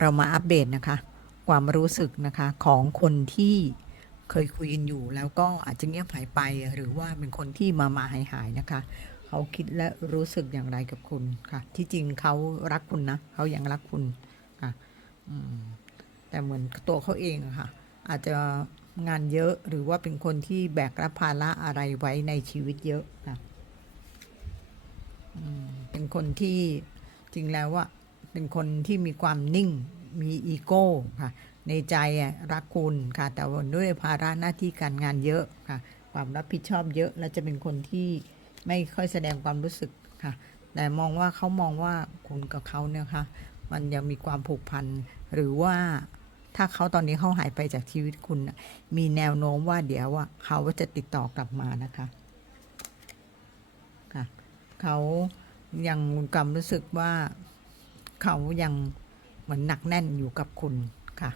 เรามาอัปเดตนะคะ ความรู้สึกนะคะของคนที่เคยคุยกันอยู่ แล้วก็อาจจะเงียบหายไป หรือว่าเป็นคนที่มามาหายหายๆนะคะ เขาคิดและรู้สึกอย่างไรกับคุณค่ะ ที่จริงเขารักคุณนะเขายังรักคุณค่ะแต่เหมือนตัวเขาเองอะค่ะ อาจจะงานเยอะหรือว่าเป็นคนที่แบกรับภาระอะไรไว้ในชีวิตเยอะค่ะเป็นคนที่จริงแล้วว่า เป็นคนที่มีความนิ่งมีอีโก้ค่ะในใจอะรักคุณค่ะ แต่ว่าด้วยภาระหน้าที่การงานเยอะค่ะ ความรับผิดชอบเยอะและจะเป็นคนที่ไม่ค่อยแสดงความรู้สึกค่ะ แต่มองว่าเขามองว่าคุณกับเขาเนี่ยค่ะมันยังมีความผูกพันหรือว่าถ้าเขาตอนนี้เขาหายไปจากชีวิตคุณ มีแนวโน้มว่าเดี๋ยวว่าเขาจะติดต่อกลับมานะคะค่ะเขายังมีความรู้สึกว่า เขายังเหมือนหนักแน่นอยู่กับคุณค่ะ